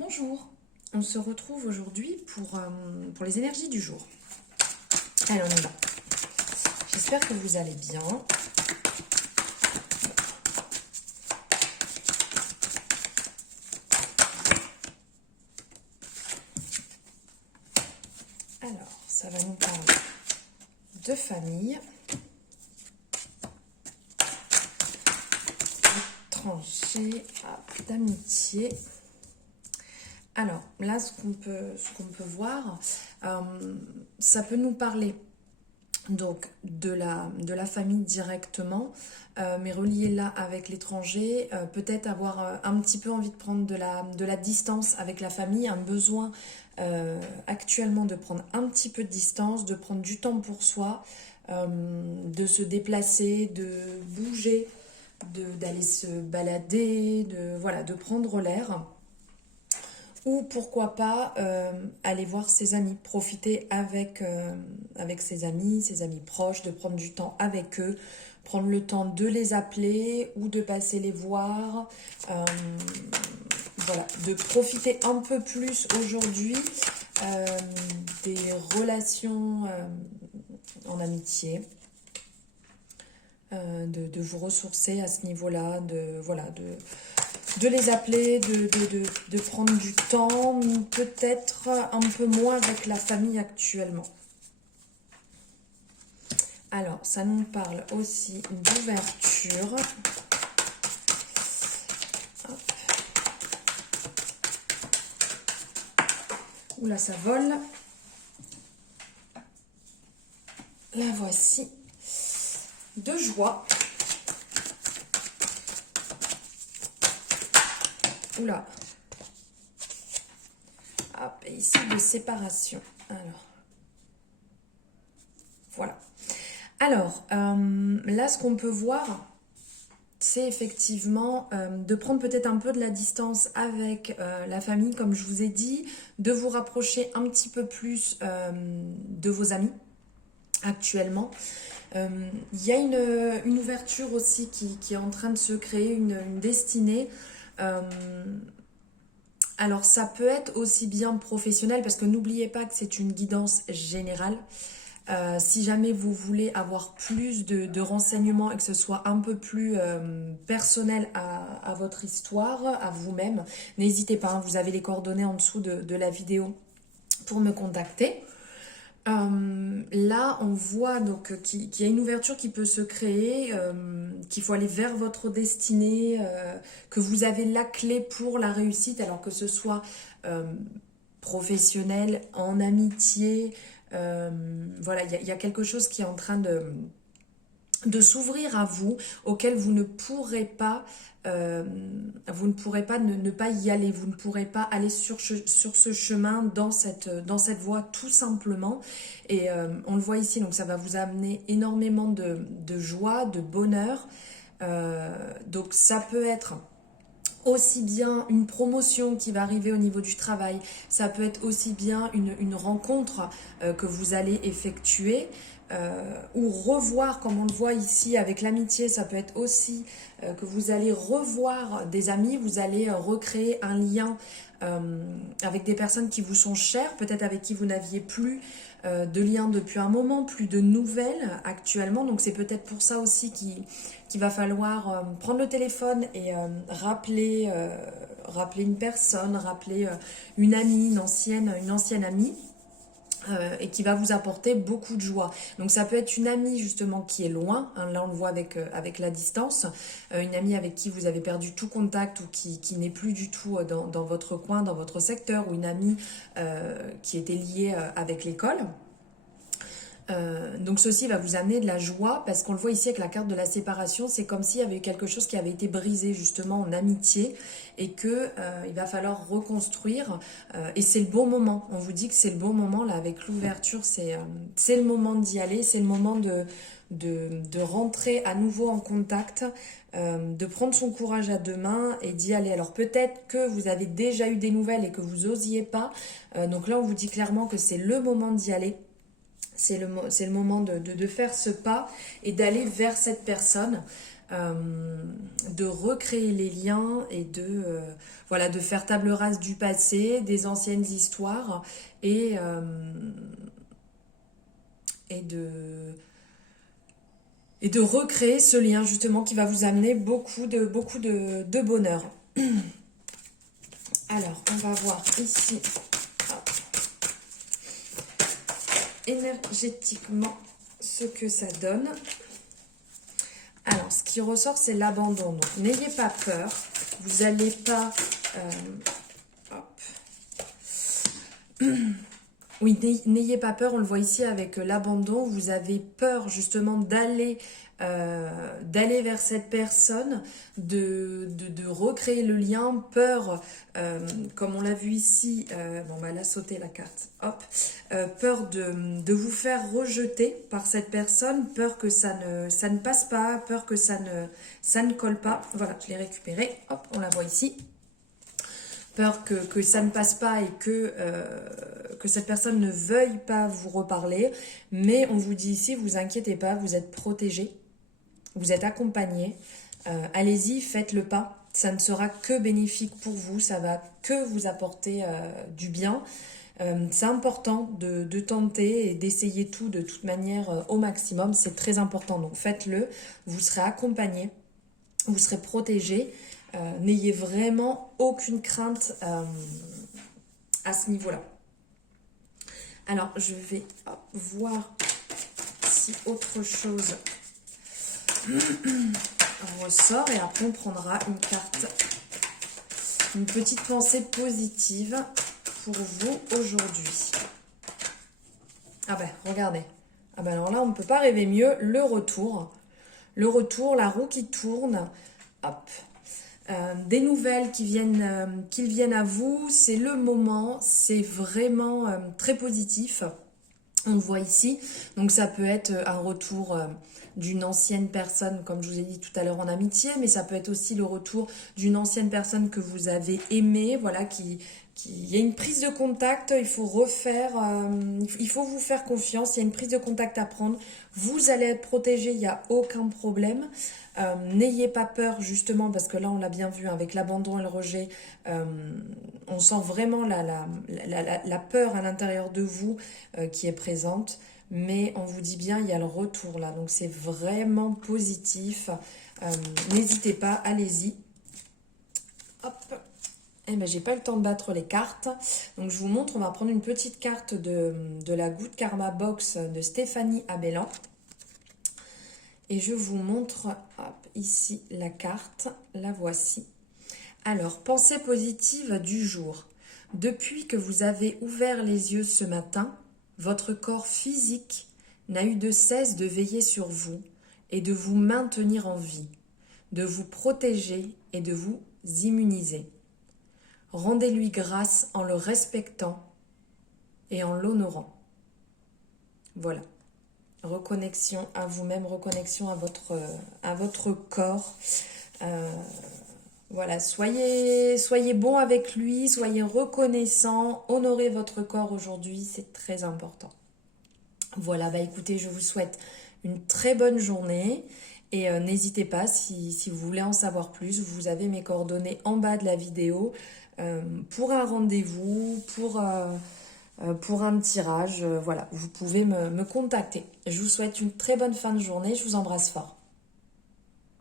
Bonjour, on se retrouve aujourd'hui pour les énergies du jour. Allez, on y va. J'espère que vous allez bien. Alors, ça va nous parler de famille, d'étranger, d'amitié. Alors, là, ce qu'on peut voir, ça peut nous parler donc de la famille directement, mais relier là avec l'étranger, peut-être avoir un petit peu envie de prendre de la distance avec la famille, un besoin actuellement de prendre un petit peu de distance, de prendre du temps pour soi, de se déplacer, de bouger, d'aller se balader, de prendre l'air. Ou pourquoi pas aller voir ses amis, profiter avec ses amis proches, de prendre du temps avec eux, prendre le temps de les appeler ou de passer les voir. De profiter un peu plus aujourd'hui des relations en amitié. De vous ressourcer à ce niveau-là, de les appeler, de prendre du temps, peut-être un peu moins avec la famille actuellement. Alors, ça nous parle aussi d'ouverture. Oula, ça vole. La voici. De joie. Oula. Hop, et ici de séparation. Alors. Voilà. Alors, là, ce qu'on peut voir, c'est effectivement de prendre peut-être un peu de la distance avec la famille, comme je vous ai dit, de vous rapprocher un petit peu plus de vos amis actuellement. Il y a une ouverture aussi qui est en train de se créer, une destinée. Alors ça peut être aussi bien professionnel, parce que n'oubliez pas que c'est une guidance générale. Si jamais vous voulez avoir plus de renseignements et que ce soit un peu plus personnel à votre histoire, à vous-même, n'hésitez pas, hein, vous avez les coordonnées en dessous de la vidéo pour me contacter. Là, on voit donc qu'il y a une ouverture qui peut se créer, qu'il faut aller vers votre destinée, que vous avez la clé pour la réussite, alors que ce soit professionnel, en amitié. Voilà, il y a quelque chose qui est en train de s'ouvrir à vous, auquel vous ne pourrez pas ne pas y aller, vous ne pourrez pas aller sur ce chemin, dans cette voie, tout simplement. Et on le voit ici, donc ça va vous amener énormément de joie, de bonheur. Donc ça peut être aussi bien une promotion qui va arriver au niveau du travail, ça peut être aussi bien une rencontre que vous allez effectuer, ou revoir, comme on le voit ici avec l'amitié, ça peut être aussi que vous allez revoir des amis, vous allez recréer un lien avec des personnes qui vous sont chères, peut-être avec qui vous n'aviez plus de lien depuis un moment, plus de nouvelles actuellement. Donc c'est peut-être pour ça aussi qu'il va falloir prendre le téléphone et rappeler une personne, rappeler une amie, une ancienne amie, et qui va vous apporter beaucoup de joie. Donc ça peut être une amie justement qui est loin, hein, là on le voit avec la distance, une amie avec qui vous avez perdu tout contact, ou qui n'est plus du tout dans votre coin, dans votre secteur, ou une amie qui était liée avec l'école. Donc ceci va vous amener de la joie, parce qu'on le voit ici avec la carte de la séparation, c'est comme s'il y avait eu quelque chose qui avait été brisé justement en amitié, et que il va falloir reconstruire, et c'est le bon moment. On vous dit que c'est le bon moment là avec l'ouverture, c'est le moment d'y aller, c'est le moment de rentrer à nouveau en contact, de prendre son courage à deux mains et d'y aller. Alors peut-être que vous avez déjà eu des nouvelles et que vous osiez pas, donc là on vous dit clairement que c'est le moment d'y aller. C'est le moment de faire ce pas et d'aller vers cette personne. de recréer les liens et voilà, de faire table rase du passé, des anciennes histoires et de recréer ce lien justement qui va vous amener beaucoup de bonheur. Alors, on va voir ici, hop, énergétiquement, ce que ça donne. Alors, ce qui ressort, c'est l'abandon. Donc, n'ayez pas peur. Vous n'allez pas... Oui, n'ayez pas peur, on le voit ici avec l'abandon, vous avez peur justement d'aller vers cette personne, de recréer le lien, peur, comme on l'a vu ici, bon bah là sauter la carte, hop, peur de vous faire rejeter par cette personne, peur que ça ne passe pas, peur que ça ne colle pas, voilà, je l'ai récupéré, hop, on la voit ici. Peur que ça ne passe pas et que cette personne ne veuille pas vous reparler. Mais on vous dit ici, vous inquiétez pas, vous êtes protégé, vous êtes accompagné. Allez-y, faites le pas. Ça ne sera que bénéfique pour vous, ça va que vous apporter du bien. C'est important de tenter et d'essayer tout de toute manière au maximum. C'est très important, donc faites-le. Vous serez accompagné, vous serez protégé. N'ayez vraiment aucune crainte à ce niveau-là. Alors, je vais voir si autre chose ressort et après on prendra une carte, une petite pensée positive pour vous aujourd'hui. Ah ben, regardez. Ah ben alors là, on ne peut pas rêver mieux. Le retour, la roue qui tourne. Hop. Des nouvelles qui viennent à vous, c'est le moment, c'est vraiment très positif, on le voit ici, donc ça peut être un retour d'une ancienne personne, comme je vous ai dit tout à l'heure en amitié, mais ça peut être aussi le retour d'une ancienne personne que vous avez aimée, voilà, il y a une prise de contact, il faut vous faire confiance, il y a une prise de contact à prendre, vous allez être protégé, il n'y a aucun problème. N'ayez pas peur justement parce que là on l'a bien vu avec l'abandon et le rejet, on sent vraiment la peur à l'intérieur de vous qui est présente, mais on vous dit bien il y a le retour là, donc c'est vraiment positif. N'hésitez pas, allez-y. Hop. Eh ben, j'ai pas eu le temps de battre les cartes, donc je vous montre, on va prendre une petite carte de la Good Karma Box de Stéphanie Abellan. Et je vous montre hop, ici la carte, la voici. Alors, pensée positive du jour. Depuis que vous avez ouvert les yeux ce matin, votre corps physique n'a eu de cesse de veiller sur vous et de vous maintenir en vie, de vous protéger et de vous immuniser. Rendez-lui grâce en le respectant et en l'honorant. Voilà. Reconnexion à vous-même, reconnexion à votre corps. Voilà, soyez bon avec lui, soyez reconnaissant, honorez votre corps aujourd'hui, c'est très important. Voilà, bah écoutez, je vous souhaite une très bonne journée et n'hésitez pas, si vous voulez en savoir plus, vous avez mes coordonnées en bas de la vidéo pour un rendez-vous, pour un tirage, voilà, vous pouvez me contacter. Je vous souhaite une très bonne fin de journée, je vous embrasse fort.